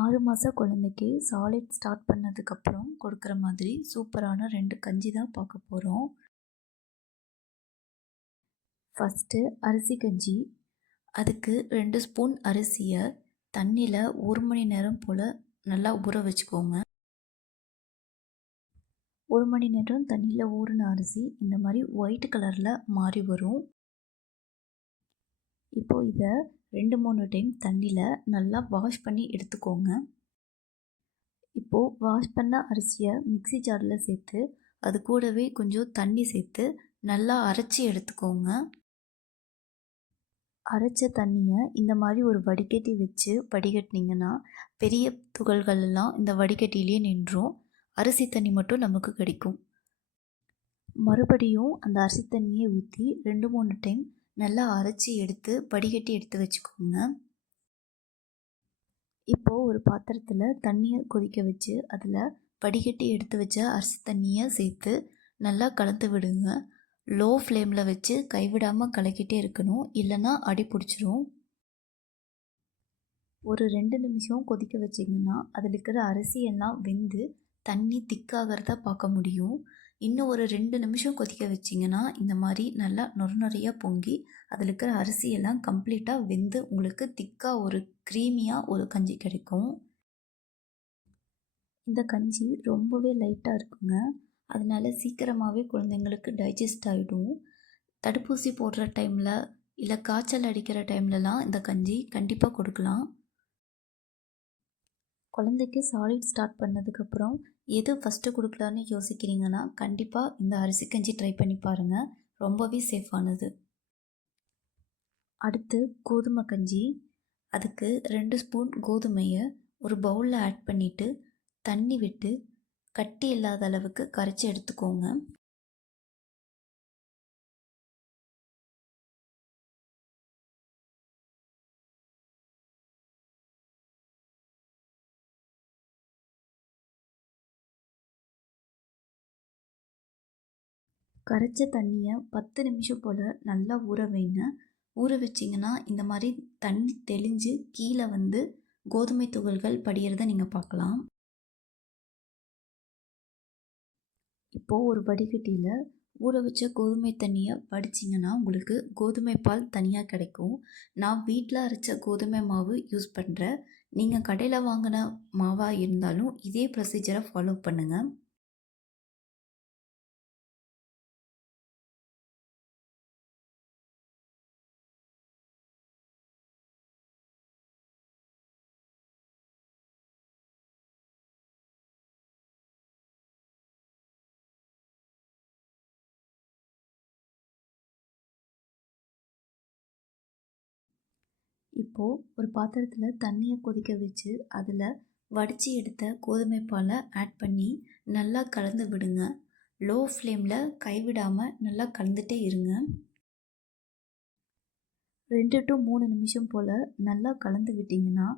6 மாத குழந்தைக்கு solid start பண்ணதுக்கப்புறம் கொடுக்குற மாதிரி சூப்பரான 2 கஞ்சி தான் பார்க்க போகிறோம். ஃபஸ்ட்டு அரிசி கஞ்சி. அதுக்கு 2 ஸ்பூன் அரிசியை தண்ணியில் 1 மணி நேரம் போல் நல்லா ஊற வச்சுக்கோங்க. 1 மணி நேரம் தண்ணியில் ஊறின அரிசி இந்த மாதிரி ஒயிட் கலரில் மாறி வரும். இப்போது இதை 2-3 டைம் தண்ணியில் நல்லா வாஷ் பண்ணி எடுத்துக்கோங்க. இப்போது வாஷ் பண்ண அரிசியை மிக்ஸி ஜாரில் சேர்த்து அது கூடவே கொஞ்சம் தண்ணி சேர்த்து நல்லா அரைச்சி எடுத்துக்கோங்க. அரைச்ச தண்ணியை இந்த மாதிரி ஒரு வடிகட்டி வச்சு வடிகட்டினீங்கன்னா பெரிய துகள்கள் எல்லாம் இந்த வடிகட்டிலே நின்றும். அரிசி தண்ணி மட்டும் நமக்கு கிடைக்கும். மறுபடியும் அந்த அரிசி தண்ணியை ஊற்றி 2-3 டைம் நல்லா அரைச்சி எடுத்து வடிகட்டி எடுத்து வச்சுக்கோங்க. இப்போது ஒரு பாத்திரத்தில் தண்ணியை கொதிக்க வச்சு அதில் வடிகட்டி எடுத்து வச்ச அரிசி தண்ணியை சேர்த்து நல்லா கலந்து விடுங்க. லோ ஃப்ளேமில் வச்சு கைவிடாமல் கலக்கிட்டே இருக்கணும், இல்லைன்னா அடி பிடிச்சிரும். ஒரு 2 நிமிஷம் கொதிக்க வச்சிங்கன்னா அதில் இருக்கிற அரிசியெல்லாம் வெந்து தண்ணி திக்காகிறத பார்க்க முடியும். இன்னும் ஒரு 2 நிமிஷம் கொதிக்க வச்சிங்கன்னா இந்த மாதிரி நல்லா நொறையாக பொங்கி அதில் இருக்கிற அரிசியெல்லாம் கம்ப்ளீட்டாக வெந்து உங்களுக்கு திக்காக ஒரு க்ரீமியாக ஒரு கஞ்சி கிடைக்கும். இந்த கஞ்சி ரொம்பவே லைட்டாக இருக்குங்க. அதனால சீக்கிரமாகவே குழந்தைங்களுக்கு டைஜஸ்ட் ஆகிடும். தடுப்பூசி போடுற டைமில் இல்லை காய்ச்சல் அடிக்கிற டைம்லலாம் இந்த கஞ்சி கண்டிப்பாக கொடுக்கலாம். குழந்தைக்கு சாலிட் ஸ்டார்ட் பண்ணதுக்கப்புறம் எது ஃபஸ்ட்டு கொடுக்கலான்னு யோசிக்கிறீங்கன்னா கண்டிப்பாக இந்த அரிசி கஞ்சி ட்ரை பண்ணி பாருங்கள். ரொம்பவே சேஃபானது. அடுத்து கோதுமை கஞ்சி. அதுக்கு 2 ஸ்பூன் கோதுமையை ஒரு பவுலில் ஆட் பண்ணிவிட்டு தண்ணி விட்டு கட்டி இல்லாத அளவுக்கு கரைச்சி எடுத்துக்கோங்க. கரைச்ச தண்ணியை 10 நிமிஷம் போல் நல்லா ஊற வைங்க. ஊற வச்சிங்கன்னா இந்த மாதிரி தண்ணி தெளிஞ்சு கீழே வந்து கோதுமை துகள்கள் படிகிறத நீங்கள் பார்க்கலாம். இப்போது ஒரு வடிகட்டியில் ஊற வச்ச கோதுமை தண்ணியை வடிச்சிங்கன்னா உங்களுக்கு கோதுமை பால் தனியாக கிடைக்கும். நான் வீட்டில் அரைச்ச கோதுமை மாவு யூஸ் பண்ணுறேன். நீங்கள் கடையில் வாங்கின மாவாக இருந்தாலும் இதே ப்ரொசீஜரை ஃபாலோ பண்ணுங்கள். இப்போது ஒரு பாத்திரத்தில் தண்ணியை கொதிக்க வச்சு அதில் வடித்து எடுத்த கோதுமை பாலை ஆட் பண்ணி நல்லா கலந்து விடுங்க. லோ ஃப்ளேமில் கைவிடாமல் நல்லா கலந்துகிட்டே இருங்க. 2 to 3 நிமிஷம் போல் நல்லா கலந்து விட்டிங்கன்னா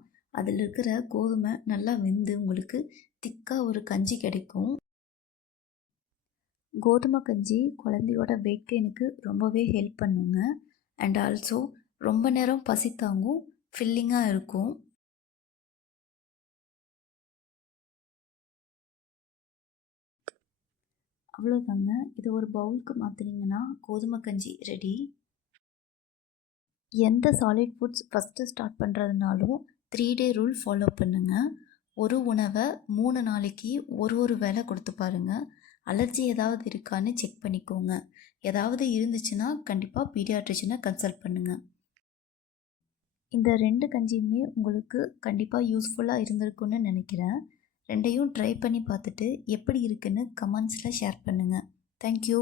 அதில் இருக்கிற கோதுமை நல்லா வெந்து உங்களுக்கு திக்காக ஒரு கஞ்சி கிடைக்கும். கோதுமை கஞ்சி குழந்தையோட வெயிட் கெயினுக்கு ரொம்பவே ஹெல்ப் பண்ணுங்க. அண்ட் ஆல்சோ ரொம்ப நேரம் பசி தாங்கும், ஃபில்லிங்காக இருக்கும். அவ்வளோதாங்க. இதை ஒரு பவுலுக்கு மாற்றினீங்கன்னா கோதுமை கஞ்சி ரெடி. எந்த சாலிட் ஃபுட்ஸ் ஃபஸ்ட்டு ஸ்டார்ட் பண்ணுறதுனாலும் 3 டே ரூல் ஃபாலோ பண்ணுங்கள். ஒரு உணவை 3 நாளைக்கு ஒரு வேளை கொடுத்து பாருங்கள். அலர்ஜி ஏதாவது இருக்கான்னு செக் பண்ணிக்கோங்க. ஏதாவது இருந்துச்சுன்னா கண்டிப்பாக பீடியாட்ரிஷனை கன்சல்ட் பண்ணுங்கள். இந்த 2 கஞ்சியுமே உங்களுக்கு கண்டிப்பாக யூஸ்ஃபுல்லாக இருந்திருக்குன்னு நினைக்கிறேன். 2யும் ட்ரை பண்ணி பார்த்துட்டு எப்படி இருக்குன்னு கமெண்ட்ஸில் ஷேர் பண்ணுங்கள். தேங்க்யூ.